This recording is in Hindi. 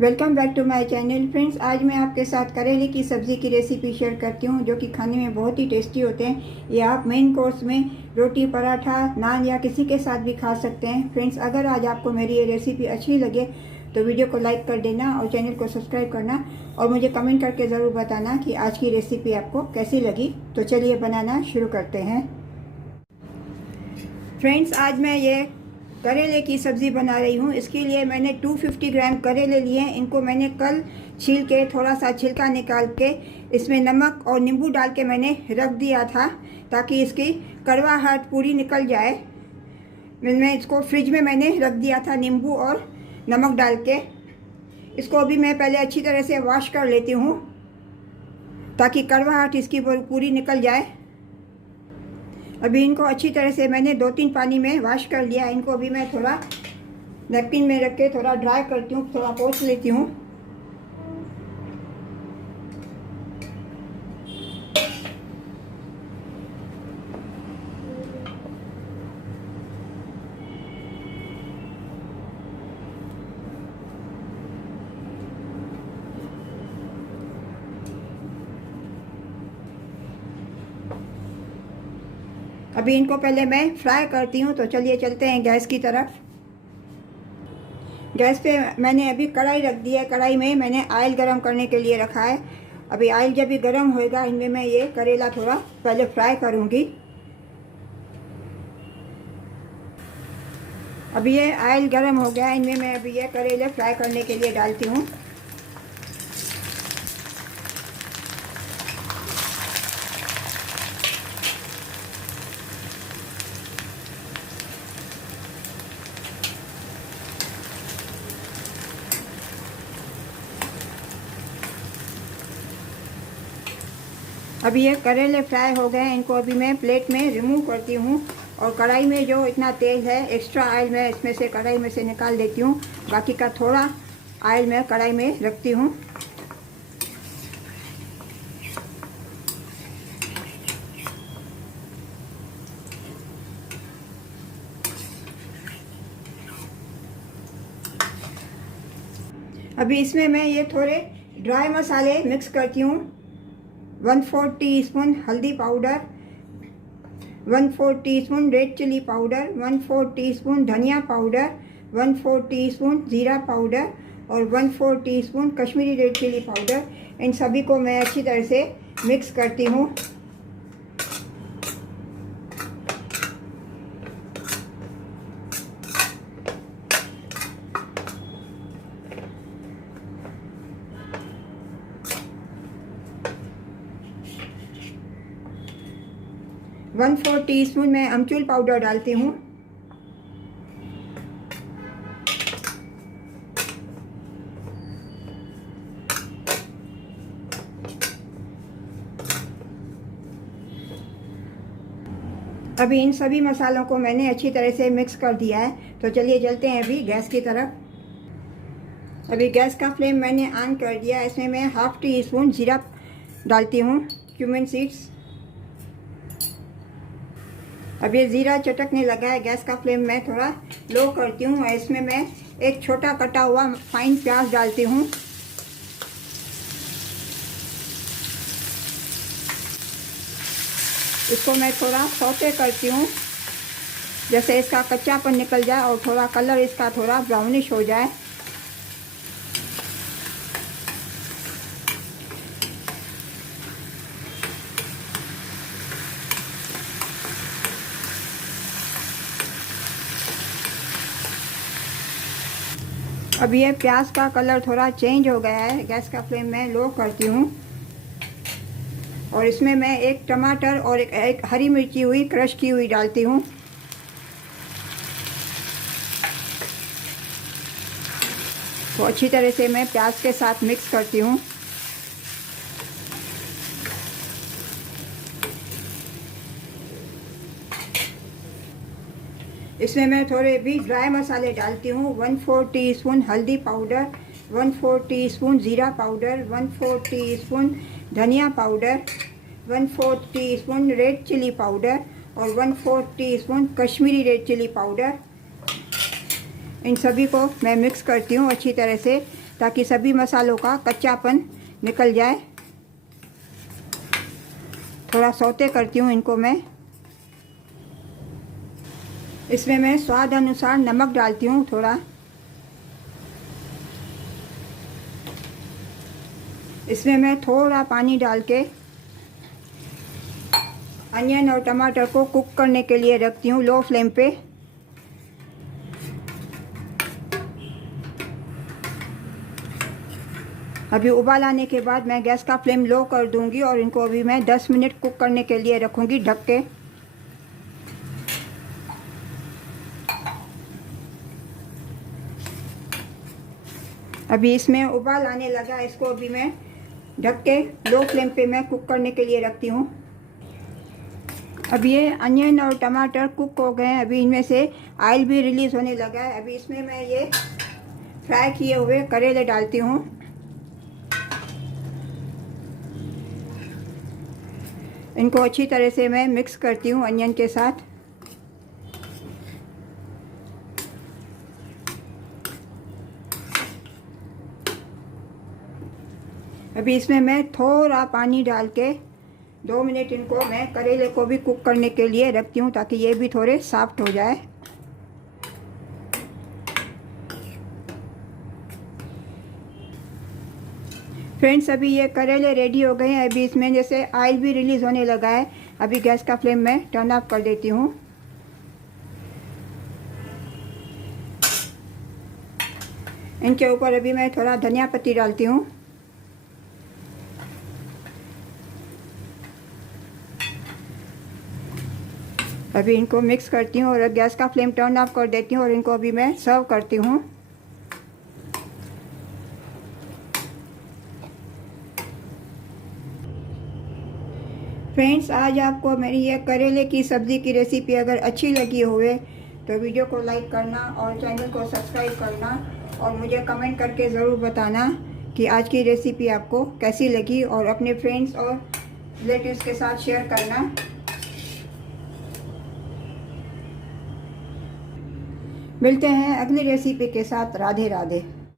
Welcome back to my channel friends. आज मैं आपके साथ करेले की सब्ज़ी की रेसिपी शेयर करती हूँ जो कि खाने में बहुत ही टेस्टी होते हैं। ये आप मेन कोर्स में रोटी, पराठा, नान या किसी के साथ भी खा सकते हैं। फ्रेंड्स, अगर आज आपको मेरी ये रेसिपी अच्छी लगे तो वीडियो को लाइक कर देना और चैनल को सब्सक्राइब करना और मुझे कमेंट करके ज़रूर बताना कि आज की रेसिपी आपको कैसी लगी। तो चलिए बनाना शुरू करते हैं। फ्रेंड्स, आज मैं ये करेले की सब्ज़ी बना रही हूँ। इसके लिए मैंने 250 ग्राम करेले लिए हैं। इनको मैंने कल छील के थोड़ा सा छिलका निकाल के इसमें नमक और नींबू डाल के मैंने रख दिया था ताकि इसकी कड़वाहट पूरी निकल जाए। मैं इसको फ्रिज में मैंने रख दिया था नींबू और नमक डाल के। इसको अभी मैं पहले अच्छी तरह से वॉश कर लेती हूँ ताकि कड़वाहट इसकी पूरी निकल जाए। अभी इनको अच्छी तरह से मैंने 2-3 पानी में वॉश कर लिया। इनको अभी मैं थोड़ा नैपकिन में रख के थोड़ा ड्राई करती हूँ, थोड़ा पोंछ लेती हूँ। अभी इनको पहले मैं फ्राई करती हूँ। तो चलिए चलते हैं गैस की तरफ। गैस पे मैंने अभी कढ़ाई रख दी है। कढ़ाई में मैंने ऑयल गरम करने के लिए रखा है। अभी ऑयल जब भी गरम होएगा इनमें मैं ये करेला थोड़ा पहले फ्राई करूँगी। अभी ये ऑयल गरम हो गया है। इनमें मैं अभी ये करेले फ्राई करने के लिए डालती हूँ। अभी ये करेले फ्राई हो गए हैं। इनको अभी मैं प्लेट में रिमूव करती हूँ और कढ़ाई में जो इतना तेल है, एक्स्ट्रा ऑयल मैं इसमें से कढ़ाई में से निकाल देती हूँ। बाकी का थोड़ा ऑयल मैं कढ़ाई में रखती हूँ। अभी इसमें मैं ये थोड़े ड्राई मसाले मिक्स करती हूँ। 1/4 टीस्पून हल्दी powder, 1/4 teaspoon red chilli powder, 1/4 teaspoon धनिया पाउडर, 1/4 टीस्पून जीरा पाउडर और 1/4 teaspoon Kashmiri red chilli powder. इन सभी को मैं अच्छी तरह से मिक्स करती हूँ। वन 1/4 टीस्पून मैं अमचूर पाउडर डालती हूँ। अभी इन सभी मसालों को मैंने अच्छी तरह से मिक्स कर दिया है। तो चलिए चलते हैं अभी गैस की तरफ। अभी गैस का फ्लेम मैंने ऑन कर दिया। इसमें मैं 1/2 टीस्पून जीरा डालती हूँ, क्यूमिन सीड्स। अब ये ज़ीरा चटकने लगा है। गैस का फ्लेम मैं थोड़ा लो करती हूँ और इसमें मैं एक छोटा कटा हुआ फाइन प्याज डालती हूँ। इसको मैं थोड़ा सौते करती हूँ जैसे इसका कच्चापन निकल जाए और थोड़ा कलर इसका थोड़ा ब्राउनिश हो जाए। अब ये प्याज का कलर थोड़ा चेंज हो गया है। गैस का फ्लेम मैं लो करती हूँ और इसमें मैं एक टमाटर और एक हरी मिर्ची हुई क्रश की हुई डालती हूँ। तो अच्छी तरह से मैं प्याज के साथ मिक्स करती हूँ। इसमें मैं थोड़े भी ड्राई मसाले डालती हूँ। 1/4 टीस्पून हल्दी पाउडर, 1/4 टीस्पून ज़ीरा पाउडर, 1/4 टीस्पून धनिया powder, 1/4 teaspoon red chilli powder और 1/4 teaspoon Kashmiri red chilli powder. इन सभी को मैं मिक्स करती हूँ अच्छी तरह से ताकि सभी मसालों का कच्चापन निकल जाए। थोड़ा सौते करती हूँ इनको मैं। इसमें मैं स्वाद अनुसार नमक डालती हूँ थोड़ा। इसमें मैं थोड़ा पानी डाल के अनियन और टमाटर को कुक करने के लिए रखती हूँ लो फ्लेम पे। अभी उबाल आने के बाद मैं गैस का फ्लेम लो कर दूंगी और इनको अभी मैं 10 मिनट कुक करने के लिए रखूंगी ढक के। अभी इसमें उबाल आने लगा, इसको अभी मैं ढक के लो फ्लेम पे मैं कुक करने के लिए रखती हूँ। अब ये अनियन और टमाटर कुक हो गए हैं। अभी इनमें से ऑयल भी रिलीज़ होने लगा है। अभी इसमें मैं ये फ्राई किए हुए करेले डालती हूँ। इनको अच्छी तरह से मैं मिक्स करती हूँ अनियन के साथ। अभी इसमें मैं थोड़ा पानी डाल के 2 मिनट इनको मैं करेले को भी कुक करने के लिए रखती हूँ ताकि ये भी थोड़े सॉफ्ट हो जाए। फ्रेंड्स, अभी ये करेले रेडी हो गए हैं। अभी इसमें जैसे ऑयल भी रिलीज़ होने लगा है। अभी गैस का फ्लेम मैं टर्न ऑफ कर देती हूँ। इनके ऊपर अभी मैं थोड़ा धनिया पत्ती डालती हूँ। अभी इनको मिक्स करती हूँ और गैस का फ्लेम टर्न ऑफ कर देती हूँ और इनको अभी मैं सर्व करती हूँ। फ्रेंड्स, आज आपको मेरी ये करेले की सब्ज़ी की रेसिपी अगर अच्छी लगी हुए तो वीडियो को लाइक करना और चैनल को सब्सक्राइब करना और मुझे कमेंट करके ज़रूर बताना कि आज की रेसिपी आपको कैसी लगी और अपने फ्रेंड्स और रिलेटिव्स के साथ शेयर करना। मिलते हैं अगली रेसिपी के साथ। राधे राधे।